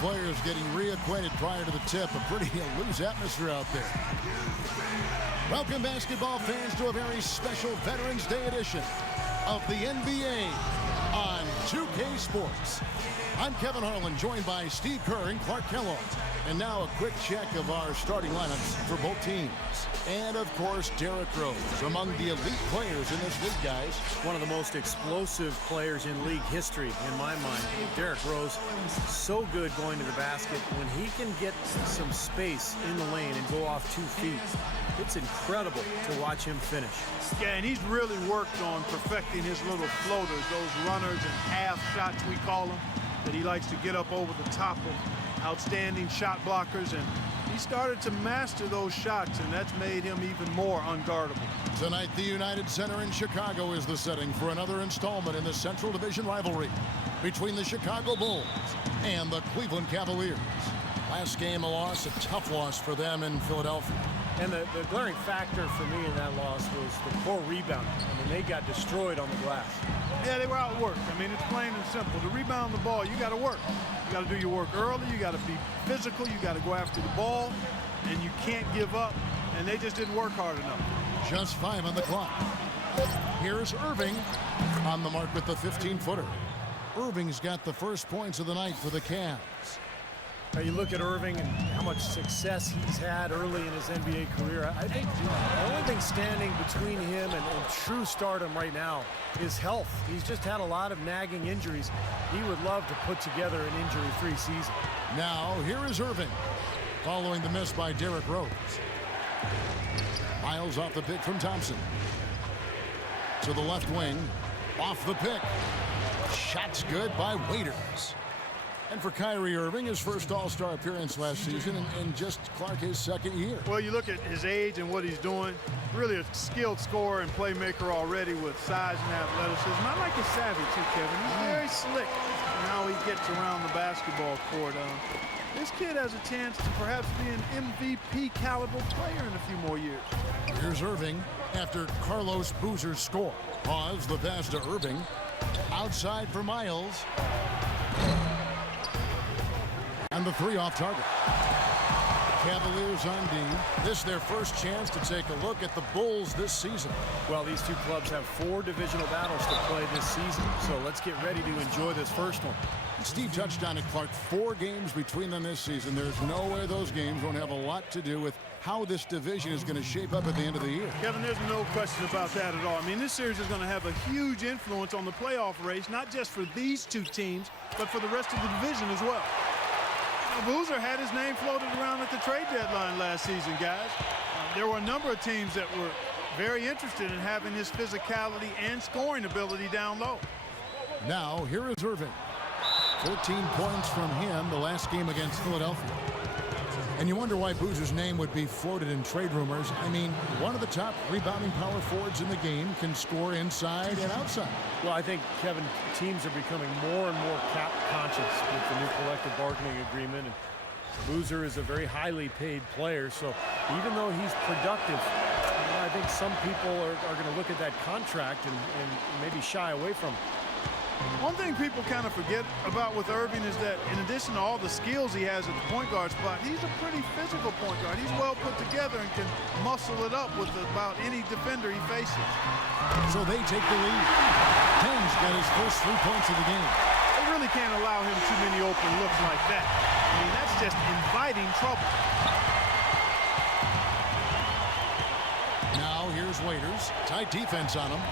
players getting reacquainted prior to the tip. A pretty loose atmosphere out there. Welcome, basketball fans, to a very special Veterans Day edition of the NBA on 2K Sports. I'm Kevin Harlan, joined by Steve Kerr and Clark Kellogg. And now a quick check of our starting lineups for both teams. And, of course, Derrick Rose, among the elite players in this league, guys. One of the most explosive players in league history, in my mind. Derrick Rose, so good going to the basket. When he can get some space in the lane and go off 2 feet, it's incredible to watch him finish. Yeah, and he's really worked on perfecting his little floaters, those runners and half shots we call them, that he likes to get up over the top of outstanding shot blockers, and he started to master those shots, and that's made him even more unguardable. Tonight, the United Center in Chicago is the setting for another installment in the Central Division rivalry between the Chicago Bulls and the Cleveland Cavaliers. Last game, a loss, a tough loss for them in Philadelphia. And the glaring factor for me in that loss was the poor rebounding. I mean, they got destroyed on the glass. Yeah, they were outworked. I mean, it's plain and simple. To rebound the ball, you got to work. You got to do your work early. You got to be physical. You got to go after the ball, and you can't give up. And they just didn't work hard enough. Just 5 on the clock. Here's Irving on the mark with the 15-footer. Irving's got the first points of the night for the Cavs. Now you look at Irving and how much success he's had early in his NBA career. I think the only thing standing between him and true stardom right now is health. He's just had a lot of nagging injuries. He would love to put together an injury-free season. Now, here is Irving, following the miss by Derrick Rose. Miles off the pick from Thompson. To the left wing, off the pick. Shot's good by Waiters. And for Kyrie Irving, his first All-Star appearance last season, and just Clark, his second year. Well, you look at his age and what he's doing, really a skilled scorer and playmaker already with size and athleticism. I like his savvy, too, Kevin. He's very slick in how he gets around the basketball court. This kid has a chance to perhaps be an MVP caliber player in a few more years. Here's Irving after Carlos Boozer's score. Pause, the pass to Irving. Outside for Miles. And the 3 off target. Cavaliers on D. This is their first chance to take a look at the Bulls this season. Well, these two clubs have 4 divisional battles to play this season, so let's get ready to enjoy this first one. Steve touched on it, Clark. 4 games between them this season. There's no way those games won't have a lot to do with how this division is going to shape up at the end of the year. Kevin, there's no question about that at all. I mean, this series is going to have a huge influence on the playoff race, not just for these 2 teams, but for the rest of the division as well. Boozer had his name floated around at the trade deadline last season, guys. There were a number of teams that were very interested in having his physicality and scoring ability down low. Now, here is Irving. 14 points from him the last game against Philadelphia. And you wonder why Boozer's name would be floated in trade rumors. I mean, one of the top rebounding power forwards in the game can score inside and outside. Well, I think, Kevin, teams are becoming more and more cap conscious with the new collective bargaining agreement. And Boozer is a very highly paid player, so even though he's productive, I think some people are going to look at that contract and maybe shy away from it. One thing people kind of forget about with Irving is that in addition to all the skills he has at the point guard spot, he's a pretty physical point guard. He's well put together and can muscle it up with about any defender he faces. So they take the lead. Thames got his first 3 points of the game. They really can't allow him too many open looks like that. I mean, that's just inviting trouble. Now here's Waiters. Tight defense on him.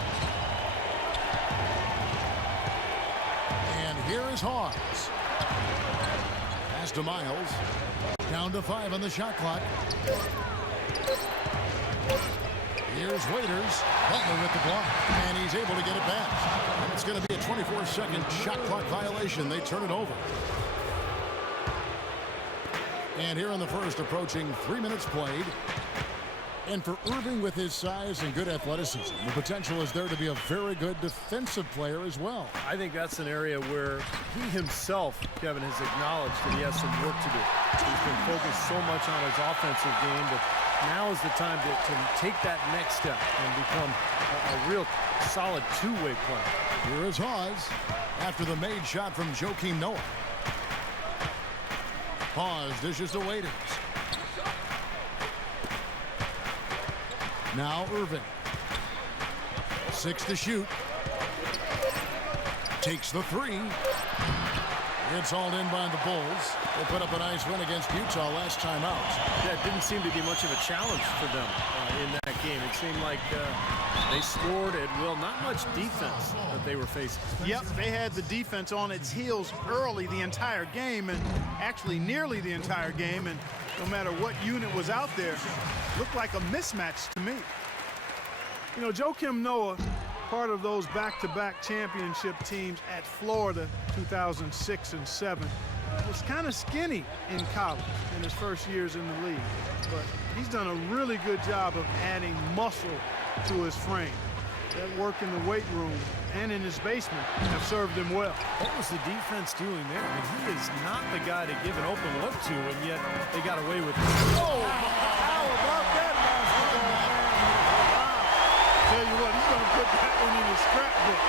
Here is Hawes. Pass to Miles. Down to 5 on the shot clock. Here's Waiters. Butler with the block. And he's able to get it back. And it's going to be a 24-second shot clock violation. They turn it over. And here in the first, approaching 3 minutes played. And for Irving, with his size and good athleticism, the potential is there to be a very good defensive player as well. I think that's an area where he himself, Kevin, has acknowledged that he has some work to do. He's been focused so much on his offensive game, but now is the time to take that next step and become a real solid two-way player. Here is Hawes after the made shot from Joakim Noah. Pause, dishes to Waiters. Now Irving. 6 to shoot. Takes the 3. It's hauled in by the Bulls. They put up a nice win against Utah last time out. Yeah, it didn't seem to be much of a challenge for them in that game. It seemed like they scored at will. Not much defense that they were facing. Yep, they had the defense on its heels early the entire game, and actually nearly the entire game, and no matter what unit was out there, looked like a mismatch to me. You know, Joakim Noah, part of those back-to-back championship teams at Florida 2006 and 7, was kind of skinny in college in his first years in the league. But he's done a really good job of adding muscle to his frame. That work in the weight room and in his basement have served him well. What was the defense doing there? I mean, he is not the guy to give an open look to, and yet they got away with it. Oh, how about that basketball, man? Wow. Tell you what, he's going to put that one in his scrapbook.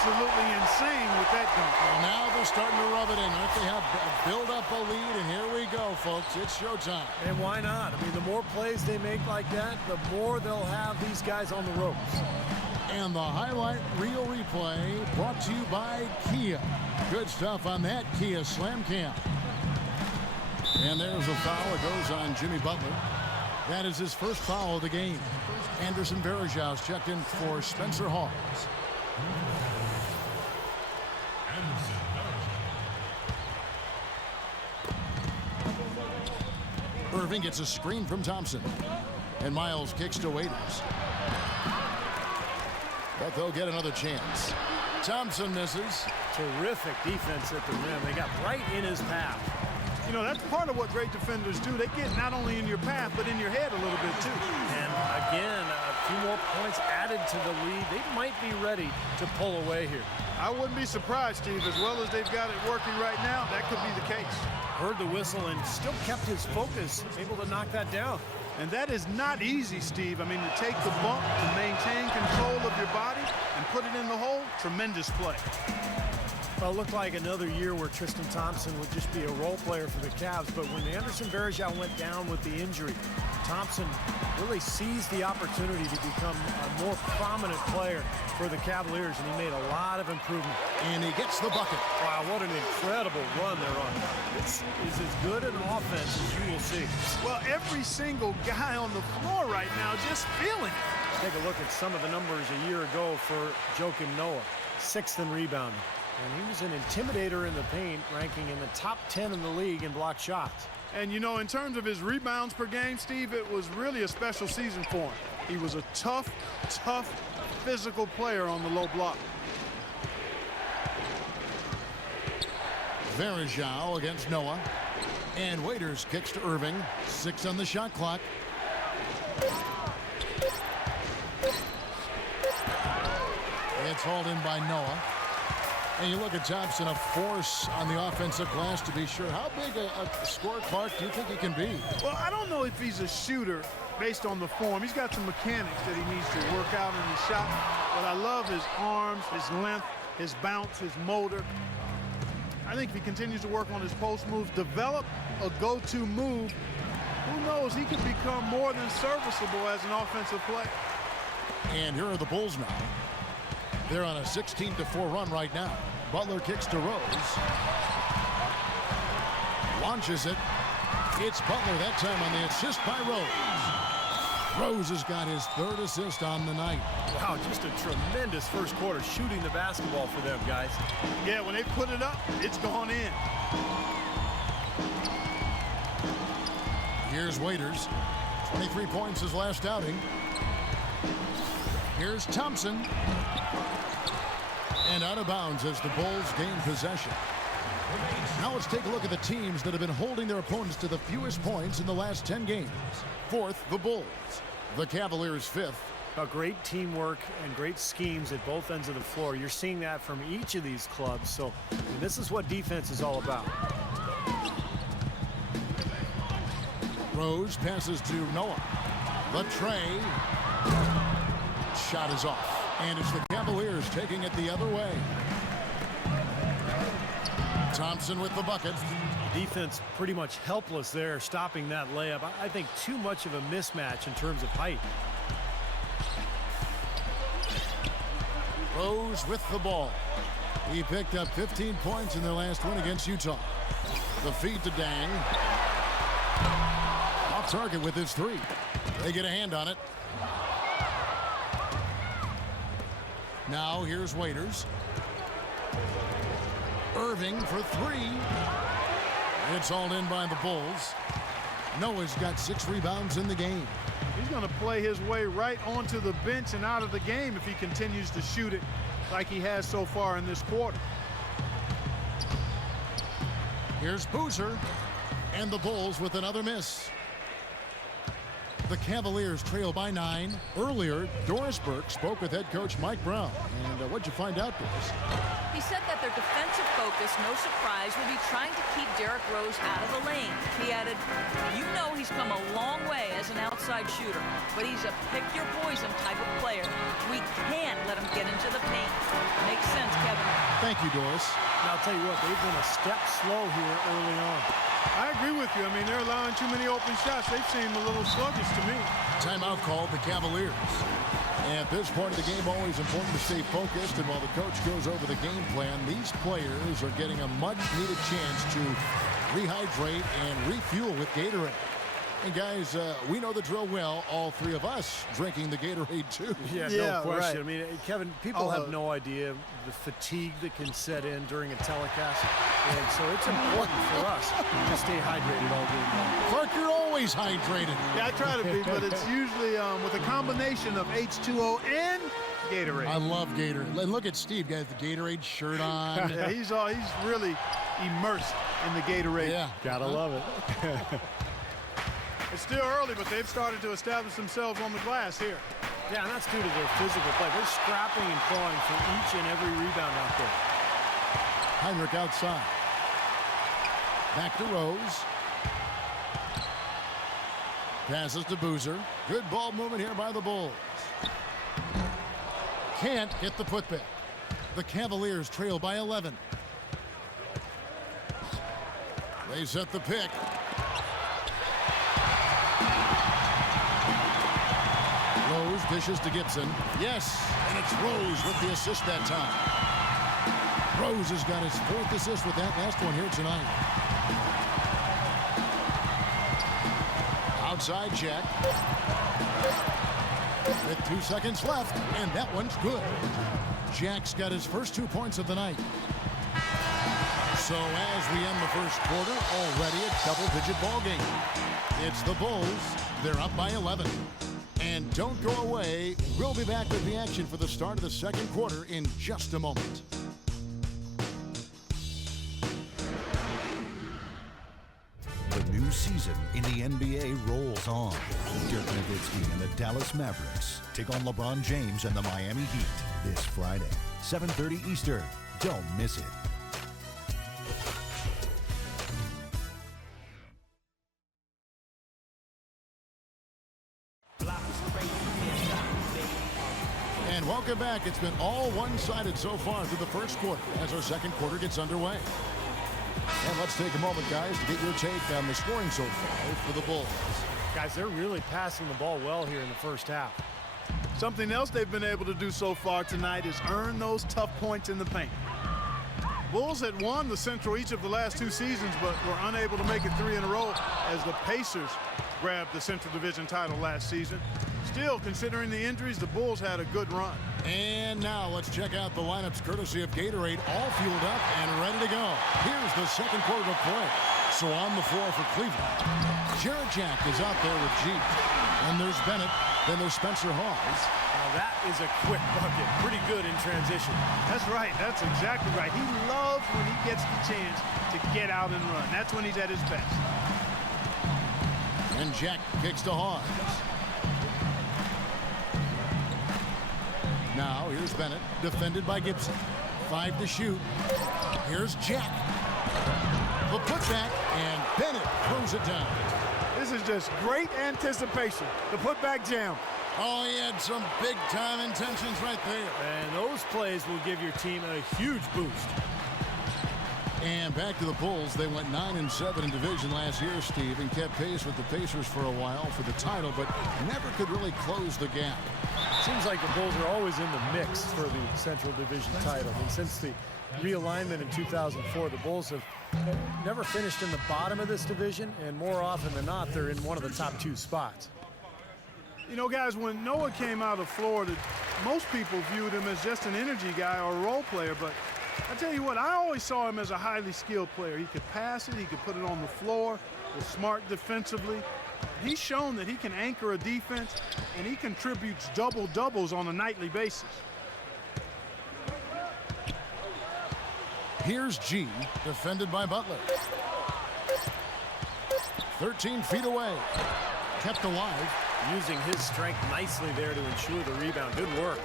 Absolutely insane with that dunk. Well, now they're starting to rub it in. They have build up a lead, and here we go, folks. It's showtime. And why not? I mean, the more plays they make like that, the more they'll have these guys on the ropes. And the highlight reel replay brought to you by Kia. Good stuff on that Kia Slam Cam. And there's a foul. It goes on Jimmy Butler. That is his first foul of the game. Anderson Varejau's checked in for Spencer Hawes. Irving gets a screen from Thompson. And Miles kicks to Waiters. But they'll get another chance. Thompson misses. Terrific defense at the rim. They got right in his path. You know, that's part of what great defenders do. They get not only in your path, but in your head a little bit, too. And again, a few more points added to the lead. They might be ready to pull away here. I wouldn't be surprised, Steve. As well as they've got it working right now, that could be the case. Heard the whistle and still kept his focus, able to knock that down. And that is not easy, Steve. I mean, to take the bump, to maintain control of your body, and put it in the hole, tremendous play. Well, it looked like another year where Tristan Thompson would just be a role player for the Cavs, but when Anderson Varejau went down with the injury, Thompson really seized the opportunity to become a more prominent player for the Cavaliers, and he made a lot of improvement. And he gets the bucket. Wow, what an incredible run they're on. This is as good an offense as you will see. Well, every single guy on the floor right now just feeling it. Take a look at some of the numbers a year ago for Joakim Noah. 6th in rebounding. And he was an intimidator in the paint, ranking in the top 10 in the league in block shots. And, you know, in terms of his rebounds per game, Steve, it was really a special season for him. He was a tough, physical player on the low block. Varejau against Noah. And Waiters kicks to Irving. 6 on the shot clock. It's hauled in by Noah. And you look at Thompson, a force on the offensive glass to be sure. How big a scorer, Clark, do you think he can be? Well, I don't know if he's a shooter based on the form. He's got some mechanics that he needs to work out in his shot. But I love his arms, his length, his bounce, his motor. I think if he continues to work on his post moves, develop a go-to move, who knows, he could become more than serviceable as an offensive player. And here are the Bulls now. They're on a 16-4 run right now. Butler kicks to Rose. Launches it. It's Butler that time on the assist by Rose. Rose has got his 3rd assist on the night. Wow, just a tremendous first quarter shooting the basketball for them, guys. Yeah, when they put it up, it's gone in. Here's Waiters. 23 points his last outing. Here's Thompson. And out of bounds as the Bulls gain possession. Now let's take a look at the teams that have been holding their opponents to the fewest points in the last 10 games. 4th, the Bulls. The Cavaliers 5th. Great teamwork and great schemes at both ends of the floor. You're seeing that from each of these clubs. So this is what defense is all about. Rose passes to Noah. The tray. Shot is off. And it's the Cavaliers taking it the other way. Thompson with the bucket. Defense pretty much helpless there, stopping that layup. I think too much of a mismatch in terms of height. Rose with the ball. He picked up 15 points in their last win against Utah. The feed to Dang. Off target with his three. They get a hand on it. Now here's Waiters. Irving for three. It's all in by the Bulls. Noah's got 6 rebounds in the game. He's going to play his way right onto the bench and out of the game if he continues to shoot it like he has so far in this quarter. Here's Boozer, and the Bulls with another miss. The Cavaliers trail by 9. Earlier, Doris Burke spoke with head coach Mike Brown. And what'd you find out, Doris? He said that their defensive focus, no surprise, will be trying to keep Derrick Rose out of the lane. He added, you know he's come a long way as an outside shooter, but he's a pick-your-poison type of player. We can't let him get into the paint. Makes sense, Kevin. Thank you, Doris. Now, I'll tell you what, they've been a step slow here early on. I agree with you. I mean, they're allowing too many open shots. They seem a little sluggish to me. Timeout called the Cavaliers. At this point of the game, always important to stay focused. And while the coach goes over the game plan, these players are getting a much-needed chance to rehydrate and refuel with Gatorade. And guys, we know the drill well. All 3 of us drinking the Gatorade too. Yeah, no question. Right. I mean, Kevin, people have no idea the fatigue that can set in during a telecast. And so it's important for us to stay hydrated all day long. Clark, you're always hydrated. Yeah, I try to be, but it's usually with a combination of H2O and Gatorade. I love Gatorade. And look at Steve, got the Gatorade shirt on. Yeah, he's really immersed in the Gatorade. Yeah, gotta love it. It's still early, but they've started to establish themselves on the glass here. Yeah, and that's due to their physical play. They're scrapping and clawing for each and every rebound out there. Heinrich outside. Back to Rose. Passes to Boozer. Good ball movement here by the Bulls. Can't get the putback. The Cavaliers trail by 11. They set the pick. Rose dishes to Gibson. Yes, and it's Rose with the assist that time. Rose has got his 4th assist with that last one here tonight. Outside check. With 2 seconds left, and that one's good. Jack's got his first 2 points of the night. So as we end the first quarter, already a double-digit ball game. It's the Bulls. They're up by 11. And don't go away. We'll be back with the action for the start of the second quarter in just a moment. The new season in the NBA rolls on. Dirk Nowitzki and the Dallas Mavericks take on LeBron James and the Miami Heat this Friday, 7:30 Eastern. Don't miss it. And welcome back. It's been all one-sided so far through the first quarter as our second quarter gets underway. And let's take a moment, guys, to get your take on the scoring so far for the Bulls. Guys, they're really passing the ball well here in the first half. Something else they've been able to do so far tonight is earn those tough points in the paint. Bulls had won the Central each of the last 2 seasons, but were unable to make it 3 in a row as the Pacers grabbed the Central Division title last season. Still, considering the injuries, the Bulls had a good run. And now let's check out the lineups courtesy of Gatorade, all fueled up and ready to go. Here's the second quarter of play. So on the floor for Cleveland, Jarrett Jack is out there with G. And there's Bennett, then there's Spencer Hawes. Now that is a quick bucket. Pretty good in transition. That's right. That's exactly right. He loves when he gets the chance to get out and run. That's when he's at his best. And Jack kicks to Hawes. Now here's Bennett, defended by Gibson. 5 to shoot. Here's Jack. The putback, and Bennett throws it down. This is just great anticipation. The putback jam. Oh, he had some big-time intentions right there. And those plays will give your team a huge boost. And back to the Bulls. They went 9-7 in division last year, Steve, and kept pace with the Pacers for a while for the title, but never could really close the gap. Seems like the Bulls are always in the mix for the Central Division title. And since the realignment in 2004, the Bulls have never finished in the bottom of this division, and more often than not, they're in one of the top 2 spots. You know, guys, when Noah came out of Florida, most people viewed him as just an energy guy or a role player, but I tell you what, I always saw him as a highly skilled player. He could pass it, he could put it on the floor, was smart defensively. He's shown that he can anchor a defense, and he contributes double-doubles on a nightly basis. Here's G, defended by Butler. 13 feet away. Kept alive. Using his strength nicely there to ensure the rebound. Good work.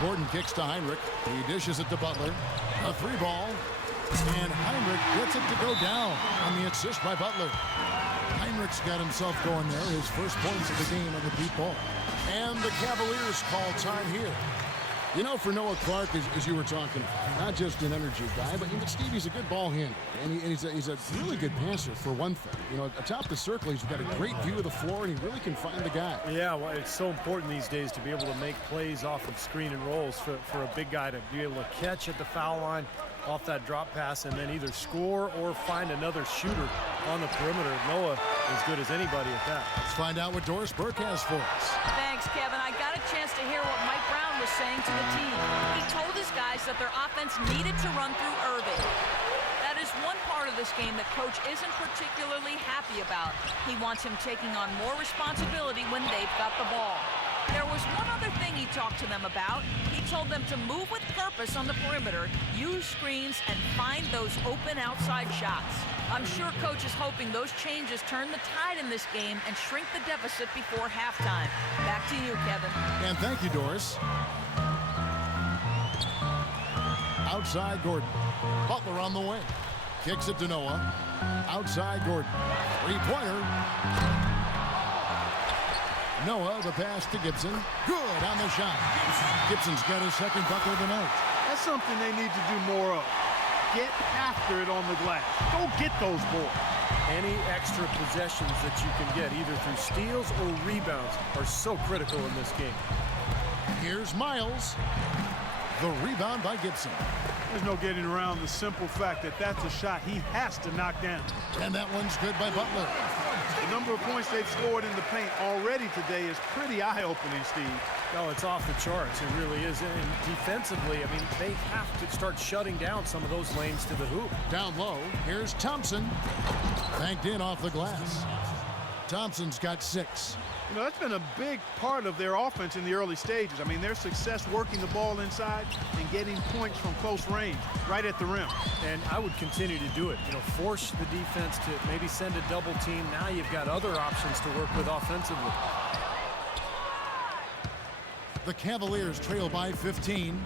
Gordon kicks to Heinrich. He dishes it to Butler. A 3-ball. And Heinrich gets it to go down on the assist by Butler. Heinrich's got himself going there. His first points of the game on the deep ball. And the Cavaliers call time here. You know, for Noah Clark, as you were talking about, not just an energy guy, but Stevie's a good ball handler. And he's a really good passer, for one thing. You know, atop the circle, he's got a great view of the floor, and he really can find the guy. Yeah, well, it's so important these days to be able to make plays off of screen and rolls for a big guy to be able to catch at the foul line off that drop pass and then either score or find another shooter on the perimeter. Noah as good as anybody at that. Let's find out what Doris Burke has for us. Thanks, Kevin. I got a chance to hear what Mike Brown was saying to the team. He told his guys that their offense needed to run through Irving. That is one part of this game that Coach isn't particularly happy about. He wants him taking on more responsibility when they've got the ball. There was one other thing he talked to them about. He told them to move with purpose on the perimeter, use screens, and find those open outside shots. I'm sure Coach is hoping those changes turn the tide in this game and shrink the deficit before halftime. Back to you, Kevin. And thank you, Doris. Outside Gordon. Butler on the wing. Kicks it to Noah. Outside Gordon. 3-pointer. Noah, the pass to Gibson. Good on the shot. Gibson's got his second bucket of the night. That's something they need to do more of. Get after it on the glass. Go get those boards. Any extra possessions that you can get, either through steals or rebounds, are so critical in this game. Here's Miles. The rebound by Gibson. There's no getting around the simple fact that that's a shot he has to knock down. And that one's good by Butler. The number of points they've scored in the paint already today is pretty eye-opening, Steve. No, it's off the charts. It really is. And defensively, I mean, they have to start shutting down some of those lanes to the hoop. Down low, here's Thompson. Banked in off the glass. Thompson's got 6. You know, that's been a big part of their offense in the early stages. I mean, their success working the ball inside and getting points from close range, right at the rim. And I would continue to do it. You know, force the defense to maybe send a double team. Now you've got other options to work with offensively. The Cavaliers trail by 15.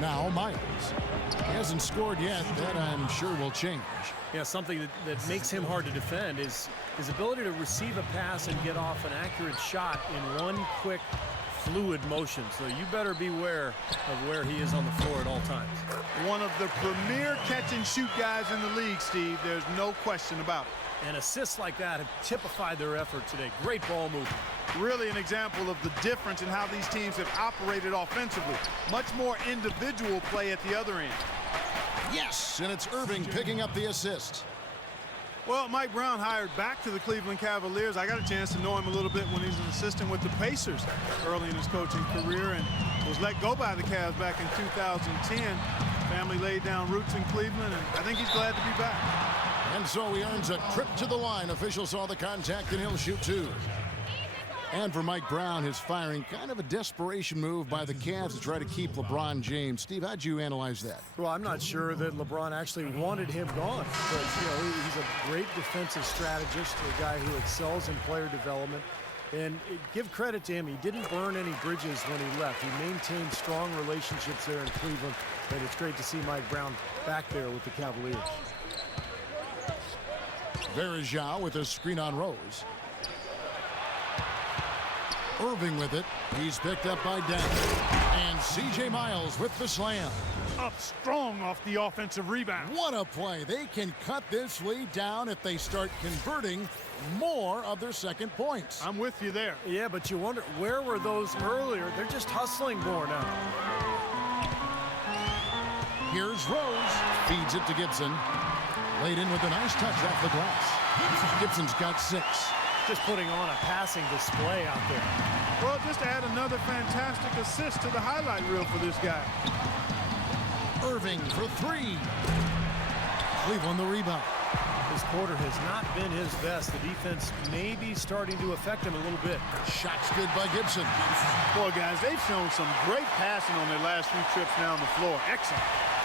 Now Miles. He hasn't scored yet. That, I'm sure, will change. Yeah, something that makes him hard to defend is his ability to receive a pass and get off an accurate shot in one quick, fluid motion. So you better beware of where he is on the floor at all times. One of the premier catch-and-shoot guys in the league, Steve. There's no question about it. And assists like that have typified their effort today. Great ball movement. Really an example of the difference in how these teams have operated offensively. Much more individual play at the other end. Yes, and it's Irving picking up the assist. Well, Mike Brown hired back to the Cleveland Cavaliers. I got a chance to know him a little bit when he was an assistant with the Pacers early in his coaching career and was let go by the Cavs back in 2010. Family laid down roots in Cleveland, and I think he's glad to be back. And so he earns a trip to the line. Official saw the contact, and he'll shoot 2. And for Mike Brown, his firing, kind of a desperation move by the Cavs to try to keep LeBron James. Steve, how'd you analyze that? Well, I'm not sure that LeBron actually wanted him gone. But, you know, he's a great defensive strategist, a guy who excels in player development. And give credit to him. He didn't burn any bridges when he left. He maintained strong relationships there in Cleveland. And it's great to see Mike Brown back there with the Cavaliers. Varejao with a screen on Rose. Irving with it. He's picked up by Dent. And C.J. Miles with the slam. Up strong off the offensive rebound. What a play. They can cut this lead down if they start converting more of their second points. I'm with you there. Yeah, but you wonder, where were those earlier? They're just hustling more now. Here's Rose. Feeds it to Gibson. Laid in with a nice touch off the glass. Gibson's got 6. Just putting on a passing display out there. Well, just to add another fantastic assist to the highlight reel for this guy. Irving for 3. Cleveland the rebound. This quarter has not been his best. The defense may be starting to affect him a little bit. Shots good by Gibson. Boy, guys, they've shown some great passing on their last few trips down the floor. Excellent.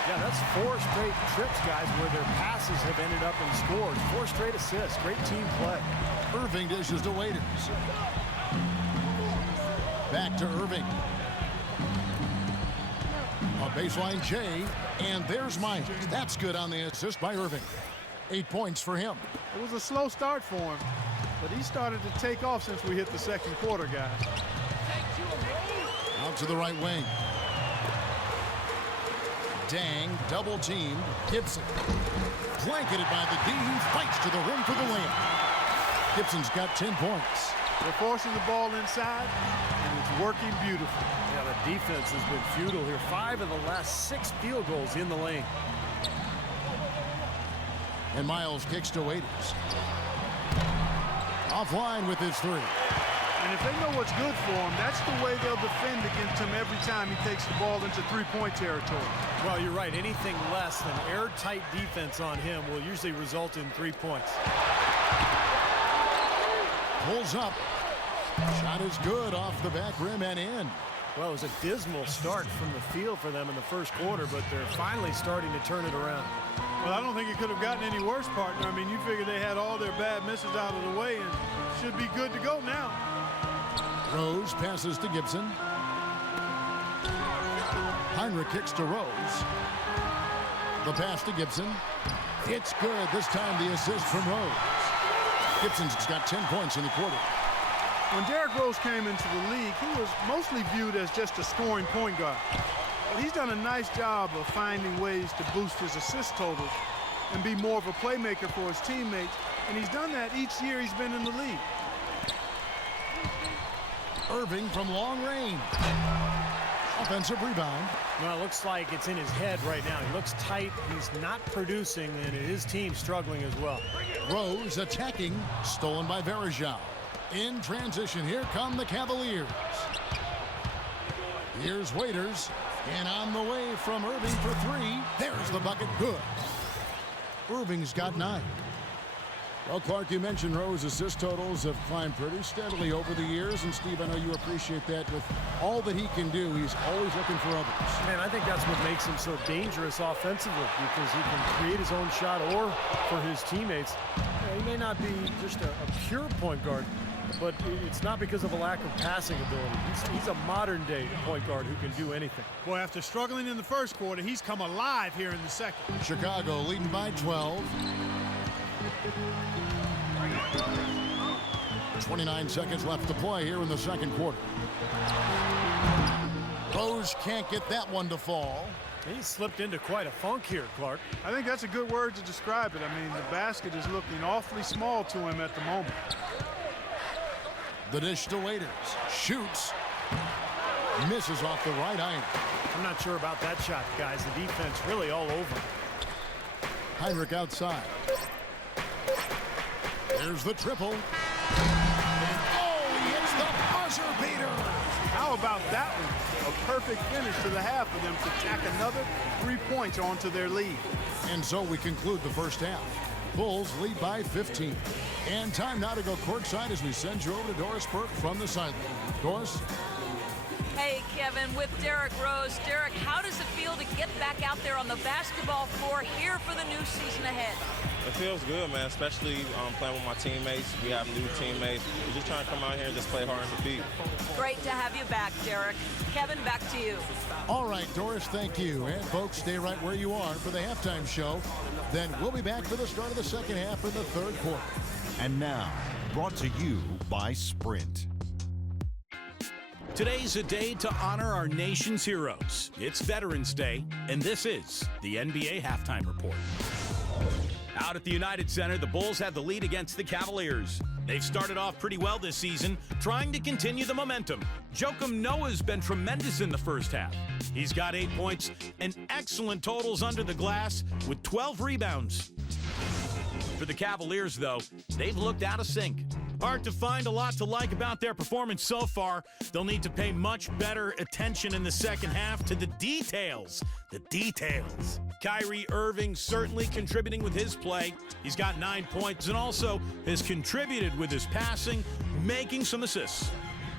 Yeah, that's 4 straight trips, guys, where their passes have ended up in scores. 4 straight assists. Great team play. Irving dishes to Waiters. Back to Irving. A baseline J, and there's Myers. That's good on the assist by Irving. 8 points for him. It was a slow start for him, but he started to take off since we hit the second quarter, guys. Out to the right wing. Dang, double teamed. Gibson. Blanketed by the D. He fights to the rim for the layup. Gibson's got 10 points. They're forcing the ball inside, and it's working beautifully. Yeah, the defense has been futile here. 5 of the last 6 field goals in the lane. And Miles kicks to Waiters. Offline with his 3. And if they know what's good for him, that's the way they'll defend against him every time he takes the ball into three-point territory. Well, you're right. Anything less than airtight defense on him will usually result in 3 points. Pulls up. Shot is good off the back rim and in. Well, it was a dismal start from the field for them in the first quarter, but they're finally starting to turn it around. Well, I don't think it could have gotten any worse, partner. I mean, you figure they had all their bad misses out of the way and should be good to go now. Rose passes to Gibson. Heinrich kicks to Rose. The pass to Gibson. It's good. This time the assist from Rose. Gibson's got 10 points in the quarter. When Derrick Rose came into the league, he was mostly viewed as just a scoring point guard. But he's done a nice job of finding ways to boost his assist totals and be more of a playmaker for his teammates. And he's done that each year he's been in the league. Irving from long range. Offensive rebound. Well, it looks like it's in his head right now. He looks tight. He's not producing, and his team struggling as well. Rose attacking. Stolen by Varejao. In transition, here come the Cavaliers. Here's Waiters. And on the way from Irving for 3. There's the bucket. Good. Irving's got 9. Well, Clark, you mentioned Rose's assist totals have climbed pretty steadily over the years. And, Steve, I know you appreciate that. With all that he can do, he's always looking for others. Man, I think that's what makes him so dangerous offensively, because he can create his own shot or for his teammates. He may not be just a pure point guard, but it's not because of a lack of passing ability. He's a modern-day point guard who can do anything. Boy, after struggling in the first quarter, he's come alive here in the second. Chicago leading by 12. 29 seconds left to play here in the second quarter. Rose can't get that one to fall. He slipped into quite a funk here, Clark. I think that's a good word to describe it. I mean, the basket is looking awfully small to him at the moment. The dish to Waiters. Shoots. Misses off the right iron. I'm not sure about that shot, guys. The defense really all over. Heinrich outside. There's the triple. Oh, he hits the buzzer beater. How about that one? A perfect finish to the half for them to tack another 3 points onto their lead. And so we conclude the first half. Bulls lead by 15. And time now to go courtside as we send you over to Doris Burke from the sideline. Doris? Hey, Kevin, with Derrick Rose. Derrick, how does it feel to get back out there on the basketball floor here for the new season ahead? It feels good, man, especially playing with my teammates. We have new teammates. We're just trying to come out here and just play hard and compete. Great to have you back, Derrick. Kevin, back to you. All right, Doris, thank you. And, folks, stay right where you are for the halftime show. Then we'll be back for the start of the second half in the third quarter. And now, brought to you by Sprint. Today's a day to honor our nation's heroes. It's Veterans Day, and this is the NBA Halftime Report. Out at the United Center, the Bulls had the lead against the Cavaliers. They've started off pretty well this season, trying to continue the momentum. Joakim Noah's been tremendous in the first half. He's got 8 points and excellent totals under the glass with 12 rebounds. For the Cavaliers, though, they've looked out of sync. Hard to find a lot to like about their performance so far. They'll need to pay much better attention in the second half to the details. The details. Kyrie Irving certainly contributing with his play. He's got 9 points and also has contributed with his passing, making some assists.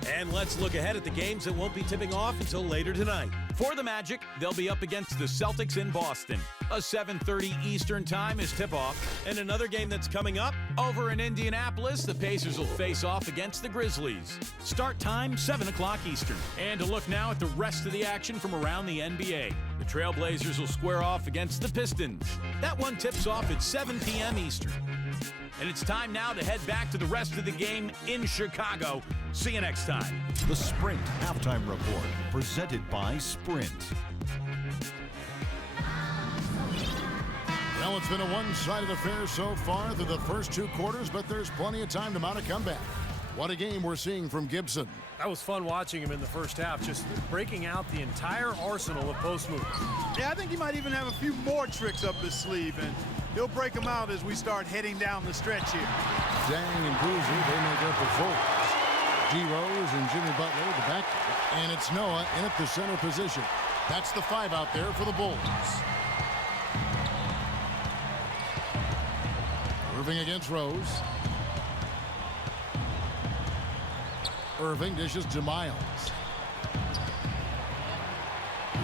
And let's look ahead at the games that won't be tipping off until later tonight. For the Magic, they'll be up against the Celtics in Boston. A 7:30 Eastern time is tip-off. And another game that's coming up, over in Indianapolis, the Pacers will face off against the Grizzlies. Start time, 7 o'clock Eastern. And to look now at the rest of the action from around the NBA. The Trailblazers will square off against the Pistons. That one tips off at 7 p.m. Eastern. And it's time now to head back to the rest of the game in Chicago. See you next time. The Sprint Halftime Report, presented by Sprint. Well, it's been a one-sided affair so far through the first 2 quarters, but there's plenty of time to mount a comeback. What a game we're seeing from Gibson. That was fun watching him in the first half, just breaking out the entire arsenal of post moves. Yeah, I think he might even have a few more tricks up his sleeve, and he'll break them out as we start heading down the stretch here. Dang and Boozer, they make up the forwards. D. Rose and Jimmy Butler at the back, and it's Noah in at the center position. That's the 5 out there for the Bulls. Irving against Rose. Irving dishes to Miles.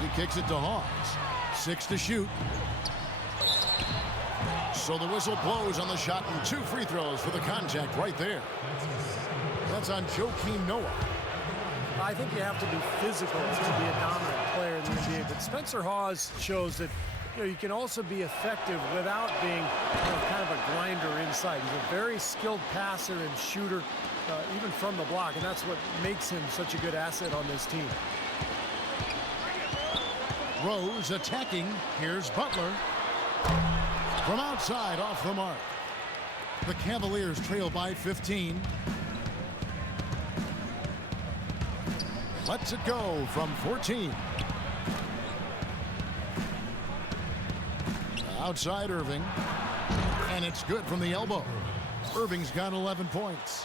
He kicks it to Hawes. 6 to shoot. So the whistle blows on the shot and 2 free throws for the contact right there. That's on Joakim Noah. I think you have to be physical to be a dominant player in the NBA, but Spencer Hawes shows that you can also be effective without being kind of a grinder inside. He's a very skilled passer and shooter, even from the block, and that's what makes him such a good asset on this team. Rose attacking. Here's Butler. From outside, off the mark. The Cavaliers trail by 15. Lets it go from 14. Outside Irving. And it's good from the elbow. Irving's got 11 points.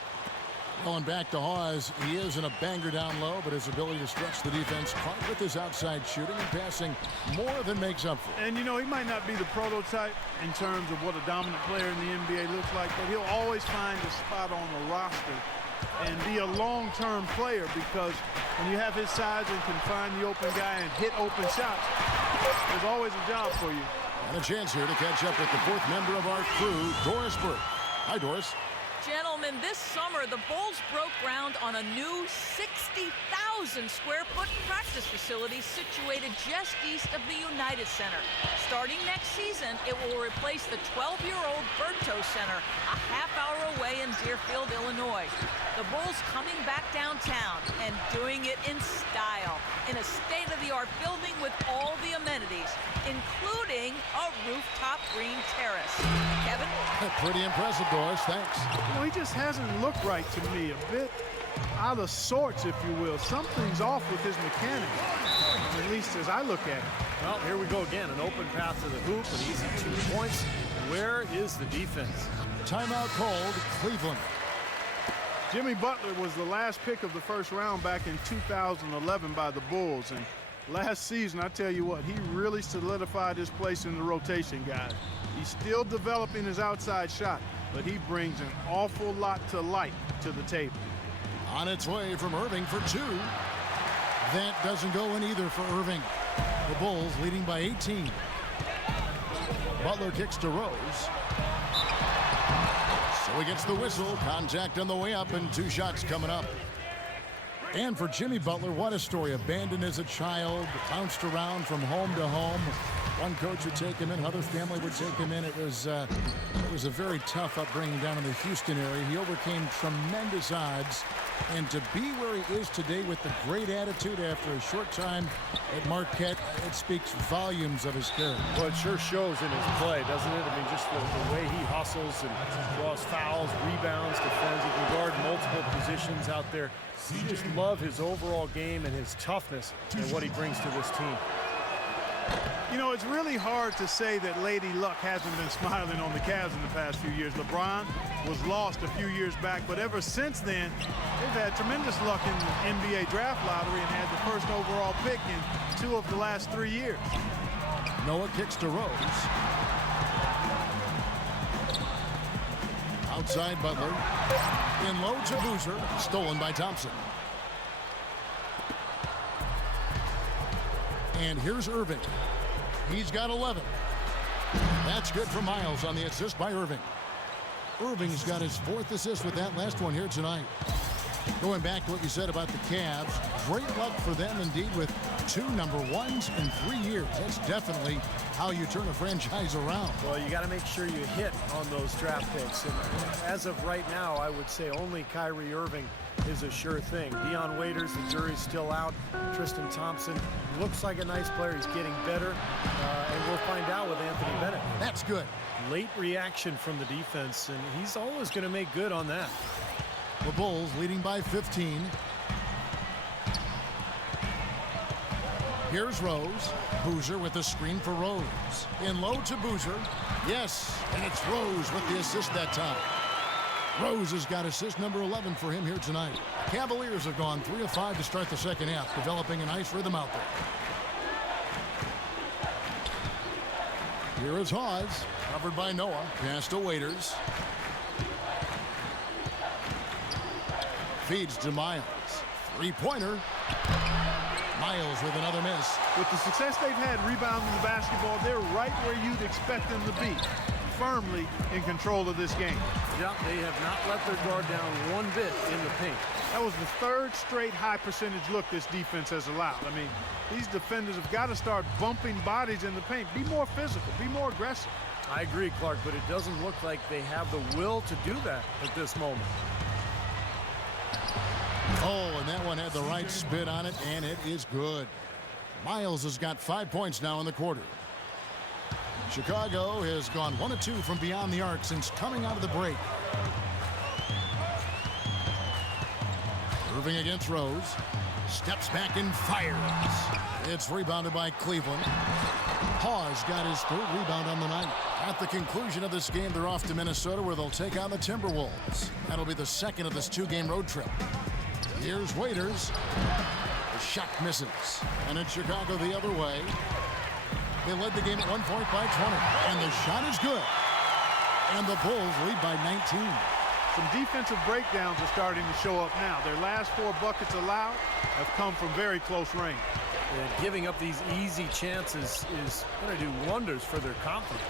Going back to Hawes, he is in a banger down low, but his ability to stretch the defense caught with his outside shooting and passing more than makes up for it. And, you know, he might not be the prototype in terms of what a dominant player in the NBA looks like, but he'll always find a spot on the roster and be a long-term player, because when you have his size and can find the open guy and hit open shots, there's always a job for you. And a chance here to catch up with the 4th member of our crew, Doris Burke. Hi, Doris. Gentlemen, this summer the Bulls broke ground on a new 60,000 square foot practice facility situated just east of the United Center. Starting next season, it will replace the 12-year-old Berto Center, a half-hour away in Deerfield, Illinois. The Bulls coming back downtown and doing it in style, in a state-of-the-art building with all the amenities, including a rooftop green terrace. Kevin? Pretty impressive, Doris. Thanks. You know, he just hasn't looked right to me. A bit out of sorts, if you will. Something's off with his mechanics, at least as I look at it. Well, here we go again. An open path to the hoop, an easy 2 points. Where is the defense? Timeout called, Cleveland. Jimmy Butler was the last pick of the first round back in 2011 by the Bulls. And last season, I tell you what, he really solidified his place in the rotation, guys. He's still developing his outside shot, but he brings an awful lot to light to the table. On its way from Irving for 2. That doesn't go in either for Irving. The Bulls leading by 18. Butler kicks to Rose. So he gets the whistle. Contact on the way up and 2 shots coming up. And for Jimmy Butler, what a story. Abandoned as a child, bounced around from home to home. One coach would take him in, other family would take him in. It was a very tough upbringing down in the Houston area. He overcame tremendous odds And to be where he is today with the great attitude after a short time at Marquette, it speaks volumes of his character. Well, it sure shows in his play, doesn't it? I mean, just the way he hustles and draws fouls, rebounds, defends. He can guard multiple positions out there. You just love his overall game and his toughness and what he brings to this team. You know, it's really hard to say that Lady Luck hasn't been smiling on the Cavs in the past few years. LeBron was lost a few years back, but ever since then, they've had tremendous luck in the NBA draft lottery and had the first overall pick in 2 of the last 3 years. Noah kicks to Rose. Outside Butler. In low to Boozer. Stolen by Thompson. And here's Irving. He's got 11. That's good for Miles on the assist by Irving. Irving's got his 4th assist with that last one here tonight. Going back to what you said about the Cavs, great luck for them indeed with 2 number 1s in 3 years. That's definitely how you turn a franchise around. Well, you got to make sure you hit on those draft picks. And as of right now, I would say only Kyrie Irving is a sure thing. Dion Waiters, the jury's still out. Tristan Thompson looks like a nice player. He's getting better, and we'll find out with Anthony Bennett. That's good. Late reaction from the defense, and he's always going to make good on that. The Bulls leading by 15. Here's Rose. Boozer with the screen for Rose. In low to Boozer. Yes, and it's Rose with the assist that time. Rose has got assist number 11 for him here tonight. Cavaliers have gone 3 of 5 to start the second half, developing a nice rhythm out there. Here is Hawes, covered by Noah. Pass to Waiters. Feeds to Miles. 3-pointer. Miles with another miss. With the success they've had rebounding the basketball, they're right where you'd expect them to be. Firmly in control of this game. Yeah, they have not let their guard down one bit in the paint. That was the 3rd straight high percentage look this defense has allowed. I mean, these defenders have got to start bumping bodies in the paint. Be more physical, be more aggressive. I agree, Clark, but it doesn't look like they have the will to do that at this moment. Oh, and that one had the right spin on it, and it is good. Miles has got 5 points now in the quarter. Chicago has gone 1 of 2 from beyond the arc since coming out of the break. Irving against Rose. Steps back and fires. It's rebounded by Cleveland. Hawes got his 3rd rebound on the night. At the conclusion of this game, they're off to Minnesota where they'll take on the Timberwolves. That'll be the 2nd of this 2-game road trip. Here's Waiters. The shot misses. And it's Chicago the other way. They led the game at 1 point by 20. And the shot is good. And the Bulls lead by 19. Some defensive breakdowns are starting to show up now. Their last 4 buckets allowed have come from very close range. And giving up these easy chances is going to do wonders for their confidence.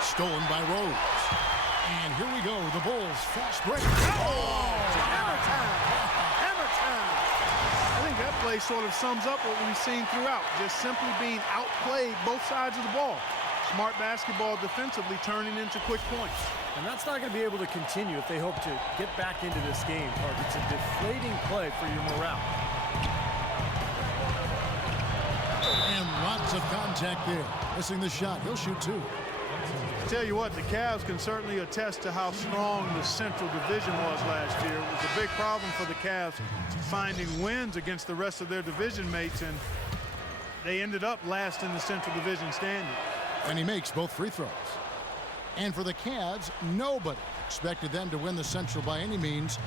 Stolen by Rose. And here we go. The Bulls fast break. Oh! Hammer time! Hammer time! I think that play sort of sums up what we've seen throughout. Just simply being outplayed both sides of the ball. Smart basketball defensively turning into quick points. And that's not going to be able to continue if they hope to get back into this game, Clark. It's a deflating play for your morale. And lots of contact there. Missing the shot. He'll shoot 2. Tell you what, the Cavs can certainly attest to how strong the Central Division was last year. It was a big problem for the Cavs finding wins against the rest of their division mates, and they ended up last in the Central Division standing. And he makes both free throws. And for the Cavs, nobody expected them to win the Central by any means.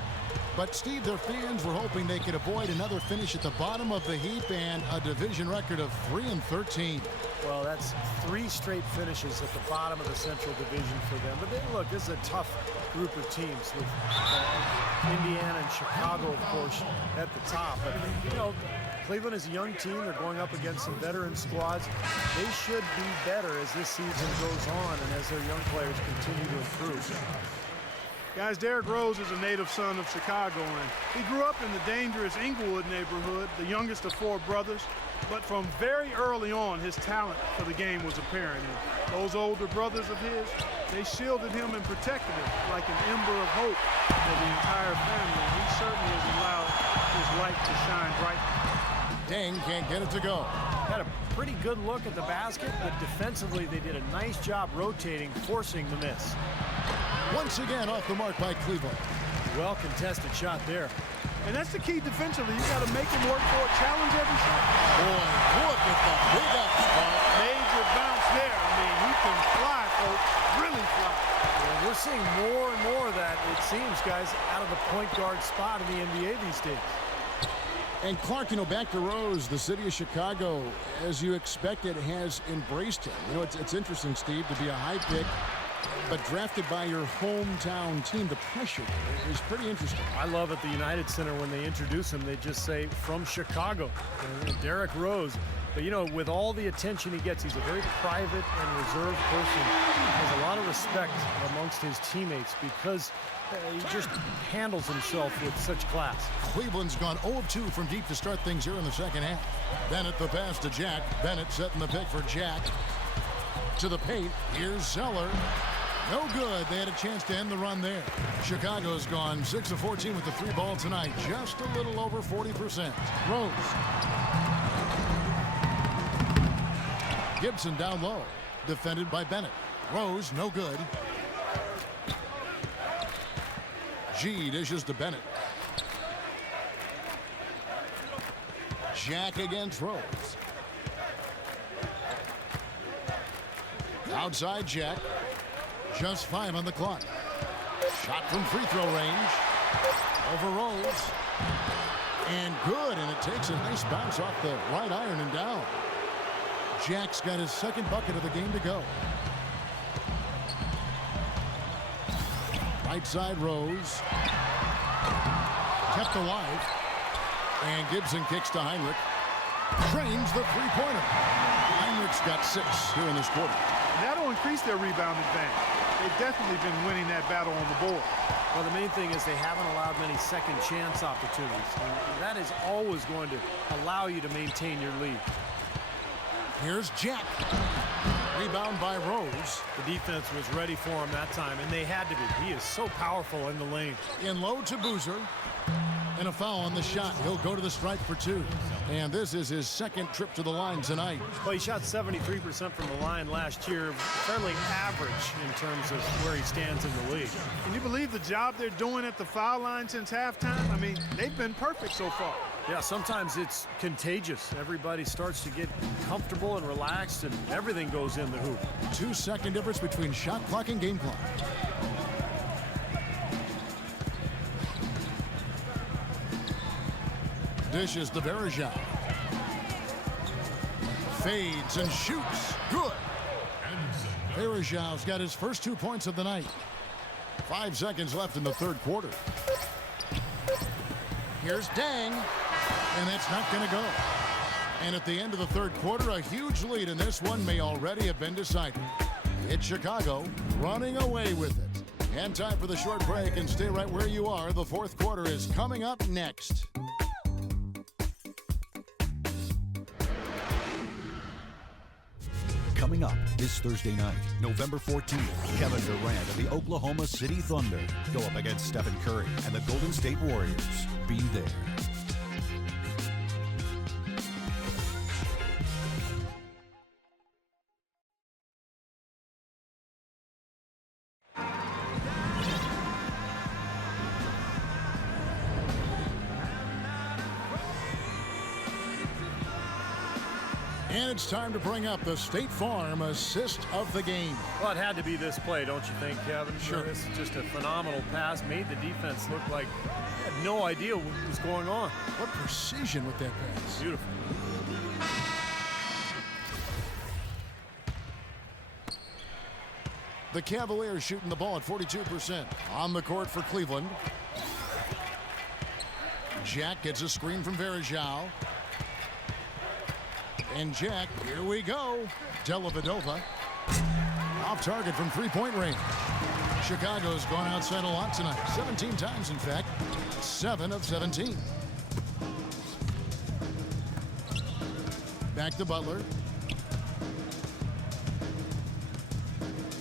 But, Steve, their fans were hoping they could avoid another finish at the bottom of the heap and a division record of 3-13. Well, that's 3 straight finishes at the bottom of the Central Division for them. But look, this is a tough group of teams with Indiana and Chicago, of course, at the top. But, you know, Cleveland is a young team. They're going up against some veteran squads. They should be better as this season goes on and as their young players continue to improve. Guys, Derrick Rose is a native son of Chicago, and he grew up in the dangerous Inglewood neighborhood, the youngest of 4 brothers. But from very early on, his talent for the game was apparent. And those older brothers of his, they shielded him and protected him like an ember of hope for the entire family. He certainly is a light to shine bright. Dang can't get it to go. Had a pretty good look at the basket, but defensively they did a nice job rotating, forcing the miss. Once again off the mark by Cleveland. Well contested shot there. And that's the key defensively. You got to make him work for it, challenge every shot. Boy, look at the big up spot. Major bounce there. I mean, he can fly, folks, really fly. Well, we're seeing more and more of that, it seems, guys, out of the point guard spot in the NBA these days. And Clark, back to Rose, the city of Chicago, as you expected, has embraced him. It's interesting, Steve, to be a high pick, but drafted by your hometown team. The pressure is pretty interesting. I love at the United Center when they introduce him, they just say, from Chicago, Derrick Rose. But, with all the attention he gets, he's a very private and reserved person. He has a lot of respect amongst his teammates because he just handles himself with such class. Cleveland's gone 0 of 2 from deep to start things here in the second half. Bennett the pass to Jack. Bennett setting the pick for Jack. To the paint. Here's Zeller. No good. They had a chance to end the run there. Chicago's gone 6 of 14 with the 3 ball tonight. Just a little over 40%. Rose. Gibson down low. Defended by Bennett. Rose, no good. G dishes to Bennett. Jack against Rose. Outside Jack. Just 5 on the clock. Shot from free throw range. Over Rose. And good, and it takes a nice bounce off the right iron and down. Jack's got his second bucket of the game to go. Right side Rose. Kept alive. And Gibson kicks to Heinrich. Trains the three-pointer. Heinrich's got 6 here in this quarter. And that'll increase their rebound advantage. They've definitely been winning that battle on the board. Well, the main thing is they haven't allowed many second chance opportunities. And that is always going to allow you to maintain your lead. Here's Jack. Rebound by Rose. The defense was ready for him that time, and they had to be. He is so powerful in the lane. In low to Boozer. And a foul on the shot. He'll go to the stripe for 2. And this is his second trip to the line tonight. Well, he shot 73% from the line last year. Fairly average in terms of where he stands in the league. Can you believe the job they're doing at the foul line since halftime? I mean, they've been perfect so far. Yeah, sometimes it's contagious. Everybody starts to get comfortable and relaxed, and everything goes in the hoop. 2-second difference between shot clock and game clock. Dishes to Verajao. Fades and shoots. Good. Verajao's got his first 2 points of the night. 5 seconds left in the third quarter. Here's Dang. And that's not going to go. And at the end of the third quarter, a huge lead in this one may already have been decided. It's Chicago running away with it. And time for the short break, and stay right where you are. The fourth quarter is coming up next. Coming up this Thursday night, November 14th, Kevin Durant of the Oklahoma City Thunder go up against Stephen Curry and the Golden State Warriors. Be there. And it's time to bring up the State Farm assist of the game. Well, it had to be this play, don't you think, Kevin? Sure. This is just a phenomenal pass. Made the defense look like they had no idea what was going on. What precision with that pass. Beautiful. The Cavaliers shooting the ball at 42%. On the court for Cleveland. Jack gets a screen from Verajao. And Jack, here we go. Dellavedova. Off target from three-point range. Chicago's gone outside a lot tonight. 17 times, in fact. 7 of 17. Back to Butler.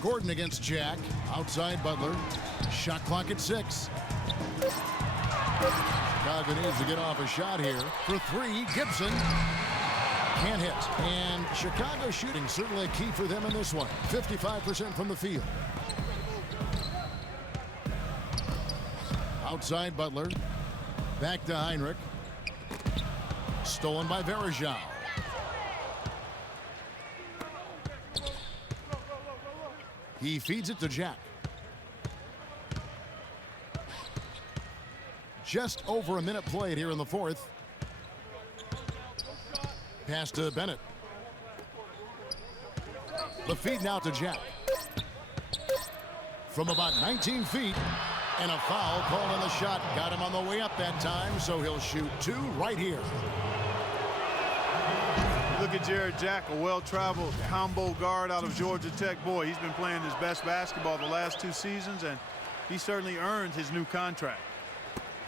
Gordon against Jack. Outside Butler. Shot clock at 6. Chicago needs to get off a shot here. For three, Gibson can't hit. And Chicago shooting certainly a key for them in this one. 55% from the field. Outside Butler. Back to Heinrich. Stolen by Varejao. He feeds it to Jack. Just over a minute played here in the fourth. Pass to Bennett. The feed now to Jack. From about 19 feet. And a foul called on the shot. Got him on the way up that time, so he'll shoot two right here. Look at Jared Jack, a well-traveled combo guard out of Georgia Tech. Boy, he's been playing his best basketball the last 2 seasons, and he certainly earned his new contract.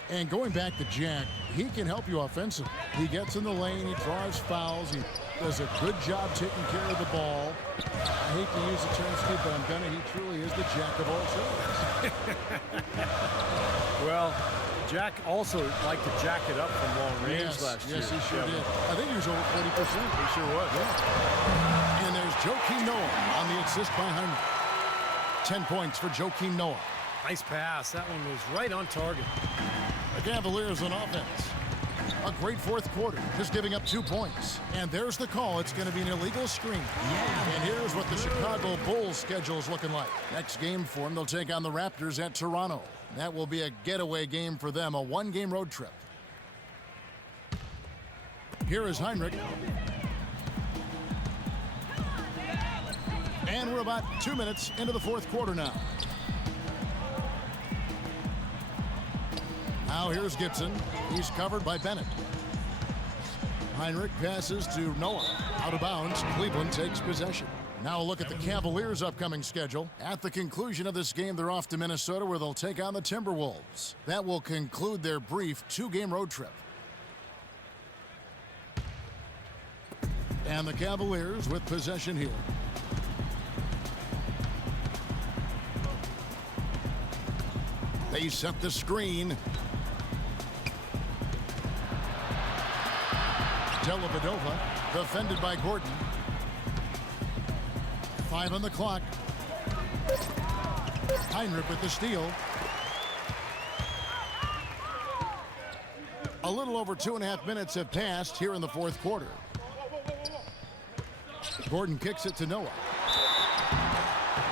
And going back to Jack, he can help you offensively. He gets in the lane, he draws fouls, he does a good job taking care of the ball. I hate to use the term, Steve, but I'm gonna. He truly is the jack of all trades. Well, Jack also liked to jack it up from long range last year. Yes, he sure did. I think he was over 40%. He sure was. Yeah. And there's Joakim Noah on the assist by Heinrich. 10 points for Joakim Noah. Nice pass. That one was right on target. The Cavaliers on offense. A great fourth quarter, just giving up 2 points. And there's the call. It's going to be an illegal screen. Yeah. And here's what the Chicago Bulls schedule is looking like. Next game for them, they'll take on the Raptors at Toronto. That will be a getaway game for them, a one-game road trip. Here is Heinrich. And we're about 2 minutes into the fourth quarter now. Now here's Gibson. He's covered by Bennett. Heinrich passes to Noah. Out of bounds. Cleveland takes possession. Now a look at the Cavaliers' upcoming schedule. At the conclusion of this game, they're off to Minnesota, where they'll take on the Timberwolves. That will conclude their brief 2-game road trip. And the Cavaliers with possession here. They set the screen. Dellavedova, defended by Gordon. 5 on the clock. Heinrich with the steal. A little over 2.5 minutes have passed here in the fourth quarter. Gordon kicks it to Noah.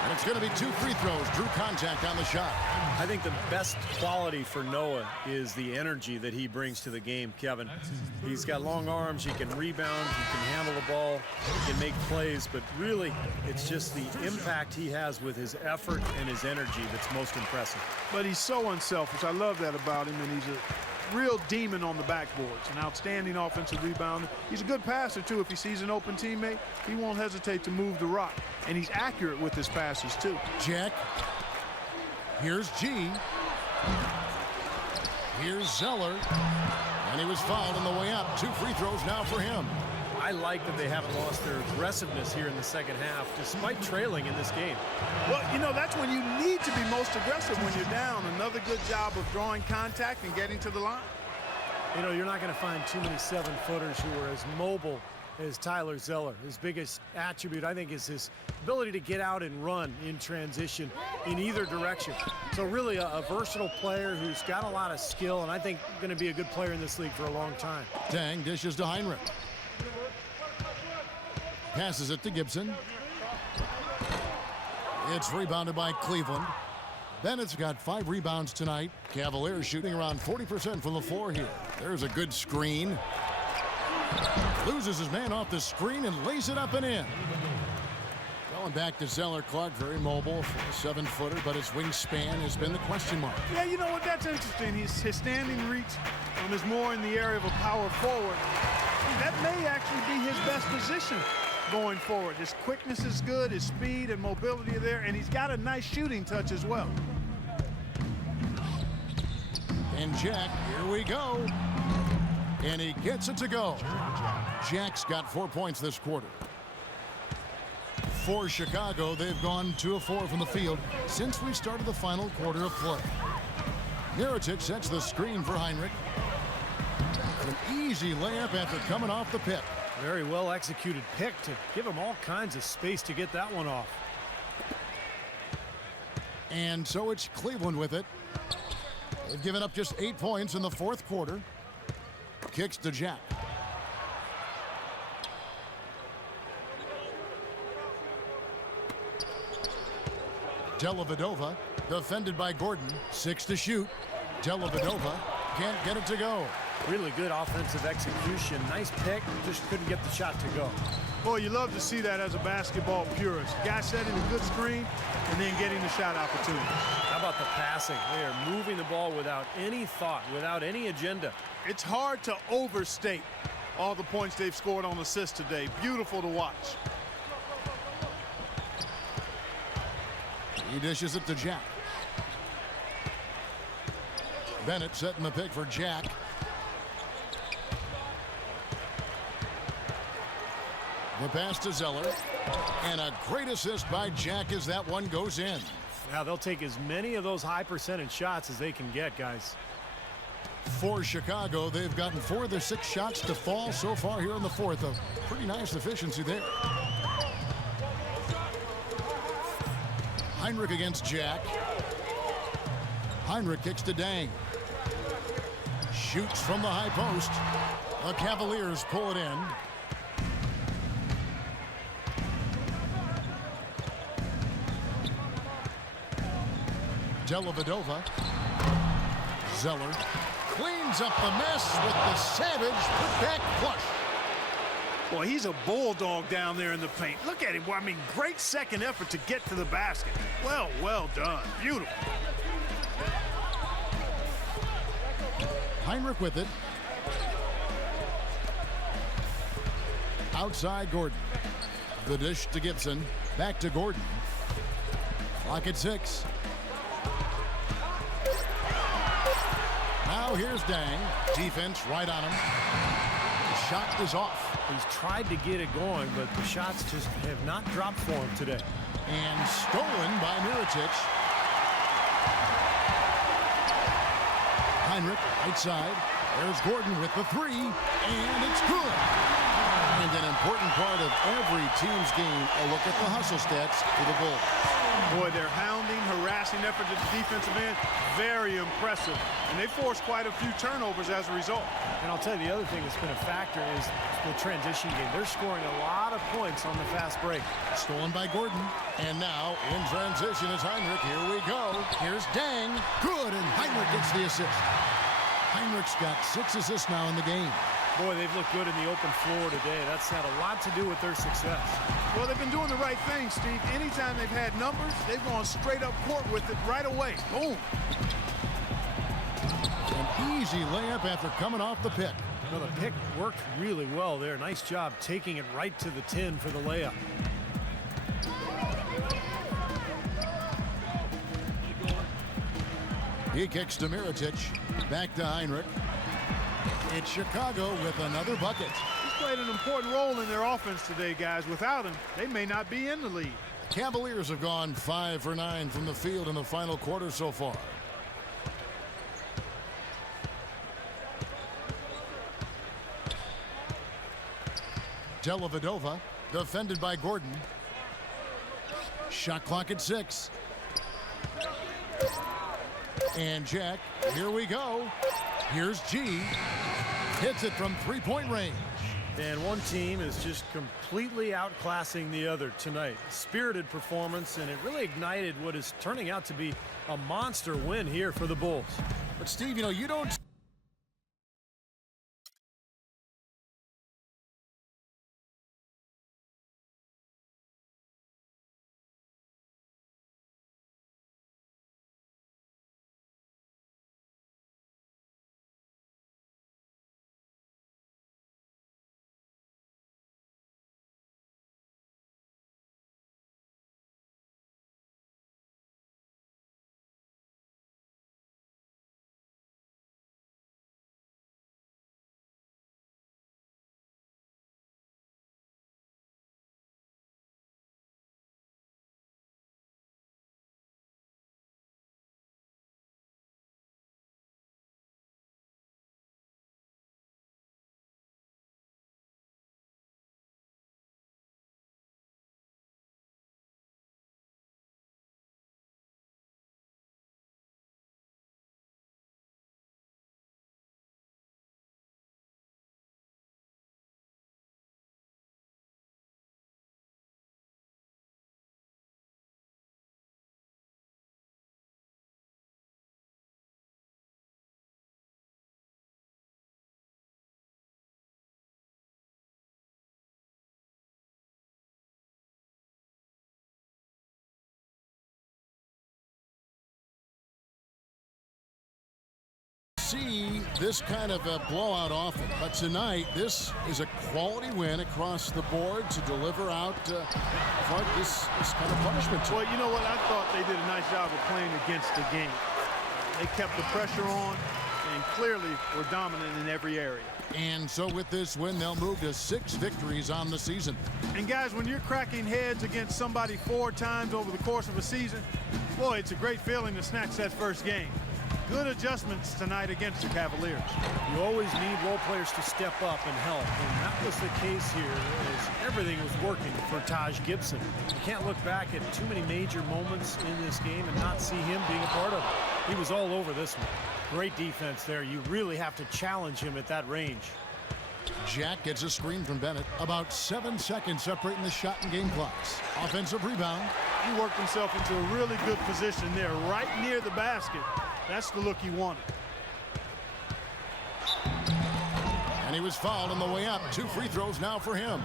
And it's going to be 2 free throws. Drew contact on the shot. I think the best quality for Noah is the energy that he brings to the game, Kevin. He's got long arms, he can rebound, he can handle the ball, he can make plays, but really it's just the impact he has with his effort and his energy that's most impressive. But he's so unselfish. I love that about him, and he's a real demon on the backboards. An outstanding offensive rebounder. He's a good passer, too. If he sees an open teammate, he won't hesitate to move the rock. And he's accurate with his passes, too. Jack. Here's G. Here's Zeller. And he was fouled on the way up. 2 free throws now for him. I like that they haven't lost their aggressiveness here in the second half, despite trailing in this game. Well, you know, that's when you need to be most aggressive when you're down. Another good job of drawing contact and getting to the line. You know, you're not going to find too many 7-footers who are as mobile as Tyler Zeller. His biggest attribute, I think, is his ability to get out and run in transition in either direction. So really a versatile player who's got a lot of skill, and I think going to be a good player in this league for a long time. Tang dishes to Heinrich. Passes it to Gibson. It's rebounded by Cleveland. Bennett's got 5 rebounds tonight. Cavaliers shooting around 40% from the floor here. There's a good screen. Loses his man off the screen and lays it up and in. Going back to Zeller. Clark, very mobile for a 7-footer, but his wingspan has been the question mark. Yeah, you know what? That's interesting. His standing reach is more in the area of a power forward. That may actually be his best position going forward. His quickness is good, his speed and mobility are there, and he's got a nice shooting touch as well. And Jack, here we go. And he gets it to go. Jack's got 4 points this quarter. For Chicago, they've gone 2 of 4 from the field since we started the final quarter of play. Mirotic sets the screen for Heinrich. An easy layup after coming off the pick. Very well executed pick to give him all kinds of space to get that one off. And so it's Cleveland with it. They've given up just 8 points in the fourth quarter. Kicks to Jack. Dellavedova, defended by Gordon. 6 to shoot. Dellavedova can't get it to go. Really good offensive execution. Nice pick, just couldn't get the shot to go. Boy, you love to see that as a basketball purist. Guy setting a good screen and then getting the shot opportunity. How about the passing? They are moving the ball without any thought, without any agenda. It's hard to overstate all the points they've scored on assists today. Beautiful to watch. He dishes it to Jack. Bennett setting the pick for Jack. The pass to Zeller. And a great assist by Jack as that one goes in. Now they'll take as many of those high percentage shots as they can get, guys. For Chicago, they've gotten 4 of their 6 shots to fall so far here in the fourth. A pretty nice efficiency there. Heinrich against Jack. Heinrich kicks to Dang. Shoots from the high post. The Cavaliers pull it in. Dellavedova. Zeller cleans up the mess with the savage put-back flush. Boy, he's a bulldog down there in the paint. Look at him. I mean, great second effort to get to the basket. Well done. Beautiful. Heinrich with it. Outside Gordon. The dish to Gibson. Back to Gordon. Clock at 6. Now here's Dang. Defense right on him. The shot is off. He's tried to get it going, but the shots just have not dropped for him today. And stolen by Mirotic. Heinrich, right side. There's Gordon with the 3, and it's good. And an important part of every team's game, a look at the hustle stats for the Bulls. Boy, their hounding, harassing effort at the defensive end, very impressive. And they forced quite a few turnovers as a result. And I'll tell you, the other thing that's been a factor is the transition game. They're scoring a lot of points on the fast break. Stolen by Gordon. And now, in transition is Heinrich. Here we go. Here's Dang. Good, and Heinrich gets the assist. Heinrich's got 6 assists now in the game. Boy, they've looked good in the open floor today. That's had a lot to do with their success. Well, they've been doing the right thing, Steve. Anytime they've had numbers, they've gone straight up court with it right away. Boom. An easy layup after coming off the pick. Well, the pick worked really well there. Nice job taking it right to the 10 for the layup. He kicks to Mirotic. Back to Heinrich. It's Chicago with another bucket. He's played an important role in their offense today, guys. Without him, they may not be in the lead. Cavaliers have gone 5 for 9 from the field in the final quarter so far. Dellavedova, defended by Gordon. Shot clock at 6. And Jack, here we go. Here's G. Hits it from 3-point range. And one team is just completely outclassing the other tonight. Spirited performance, and it really ignited what is turning out to be a monster win here for the Bulls. But Steve, you don't see this kind of a blowout often, but tonight this is a quality win across the board to deliver out Clark this kind of punishment. Well, you know what? I thought they did a nice job of playing against the game. They kept the pressure on and clearly were dominant in every area. And so with this win, they'll move to 6 victories on the season. And guys, when you're cracking heads against somebody 4 times over the course of a season, boy, it's a great feeling to snatch that first game. Good adjustments tonight against the Cavaliers. You always need role players to step up and help, and that was the case here as everything was working for Taj Gibson. You can't look back at too many major moments in this game and not see him being a part of it. He was all over this one. Great defense there. You really have to challenge him at that range. Jack gets a screen from Bennett. About 7 seconds separating the shot and game clocks. Offensive rebound. He worked himself into a really good position there, right near the basket. That's the look he wanted. And he was fouled on the way up. 2 free throws now for him.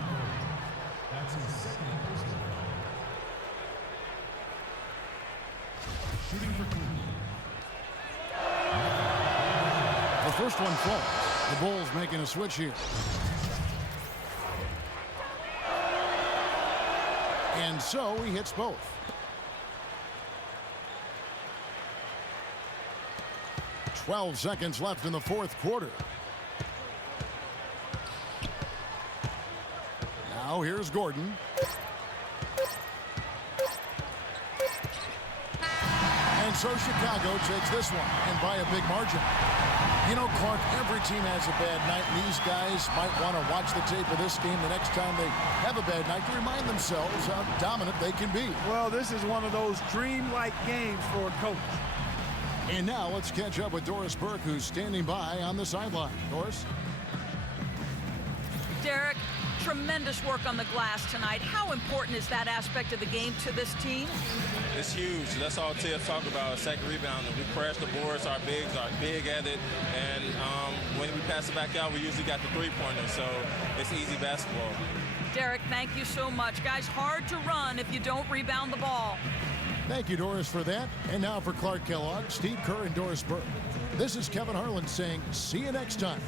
The first one falls. The Bulls making a switch here. And so he hits both. "12 seconds left in the fourth quarter. Now here's Gordon. And so Chicago takes this one, and by a big margin. You know, Clark, every team has a bad night, and these guys might want to watch the tape of this game the next time they have a bad night to remind themselves how dominant they can be. Well, this is one of those dreamlike games for a coach. And now let's catch up with Doris Burke, who's standing by on the sideline. Doris? Derek, tremendous work on the glass tonight. How important is that aspect of the game to this team? It's huge. That's all Tiff talk about, second rebounding. We crash the boards, our bigs are big at it, and when we pass it back out, we usually got the three-pointer, so it's easy basketball. Derek, thank you so much. Guys, hard to run if you don't rebound the ball. Thank you, Doris, for that. And now for Clark Kellogg, Steve Kerr, and Doris Burke. This is Kevin Harlan saying see you next time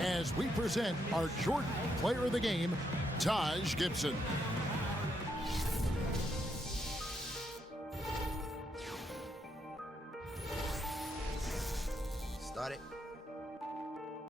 as we present our Jordan Player of the Game, Taj Gibson.